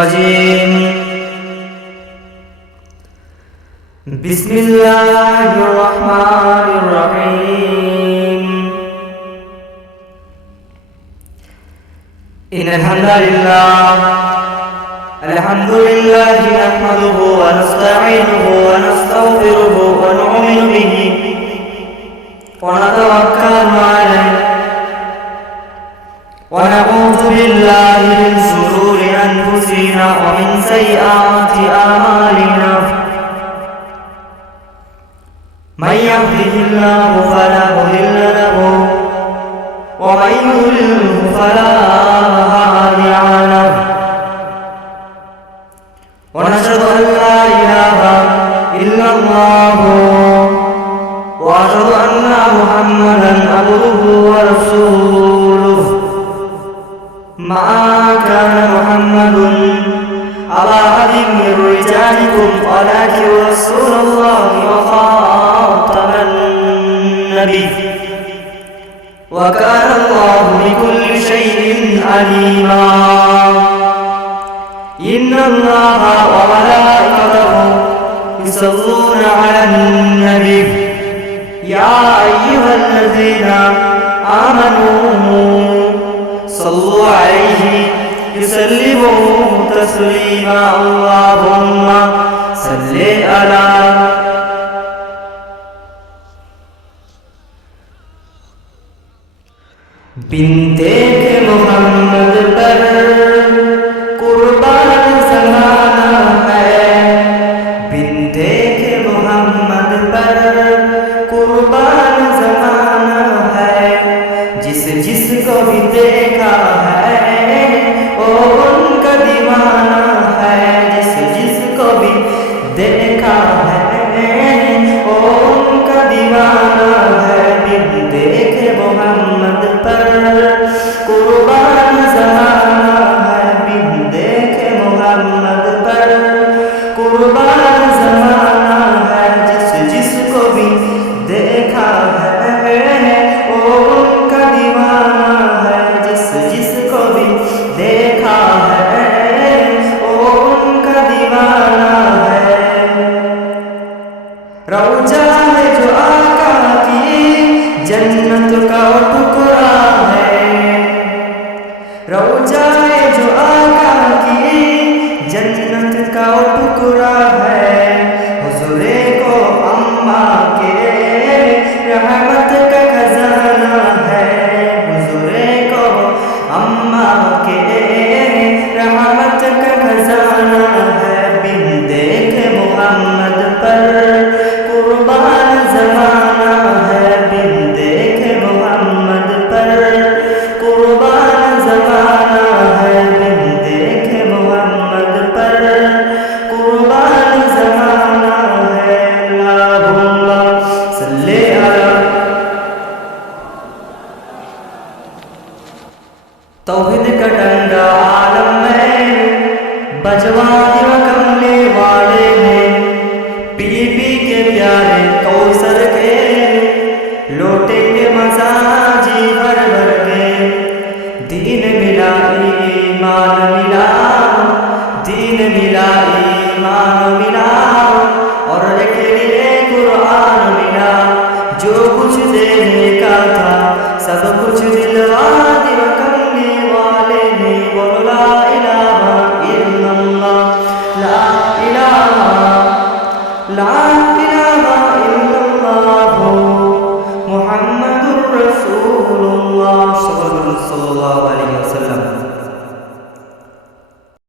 الرجيم بسم الله الرحمن الرحيم إن الحمد لله نحمده ونستعينه ونستغفره ونؤمن به ونتوكل عليه ونعوذ بالله من شرور أنفسنا ومن سيئات أعمالنا من يهده الله فلا مضل له ومن يضلله فلا هادي له ونشهد أن لا إله إلا الله وأشهد أن محمدا عبده ورسوله ما كان محمد أبا أحد من رجالكم ولكن رسول الله وخاتم النبي وكان الله بكل شيء عليما إن الله وملائكته يصلون على النبي يا أيها الذين آمنوا صلوا عليه يسلموا تسليما اللهم صل على بنتے محمد پر قربان زمانہ ہے بنتے محمد پر قربان زمانہ ہے جس جس کو بھی دیکھا ہے وہ ان کا دیوانہ ہے جس جس کو بھی دیکھا ہے وہ ان کا دیوانہ ہے بن دیکھے محمد پر قربان زمانہ ہے بن دیکھے محمد پر قربان زمانہ ہے جس جس کو بھی دیکھا ہے وہ ان کا دیوانہ ہے جس جس کو بھی دیکھا ہے وہ ان کا دیوانہ ہے روضہ ہے جو آقا کی جنت کا ٹکڑا ہے روضہ ہے جو آقا کی جنت کا ٹکڑا ہے حضور کو اما کے رحمت کا خزانہ ہے حضور کو اما کے رحمت کا خزانہ ہے بن دیکھ محمد پر قربان زمانہ ہے بن دیکھ محمد پر قربان زمانہ ہے بن دیکھ محمد پر قربان زمانہ ہے اللہم صلی علی توحید کا ڈنڈا عالم میں بجوا دیا کملے والے ہیں پی پی کے پیارے کوثر کے لوٹے کے مزہ جی بھر بھر کے دین ملا ایمان ملا دین ملا ایمان ملا اور ایک لیے قرآن ملا جو کچھ دینے کا تھا سب کچھ دلوا دیا کملے والے نے بولو لا الہ الا اللہ لا الہ الا اللہ محمد الرسول اللہ صلی اللہ علیہ وسلم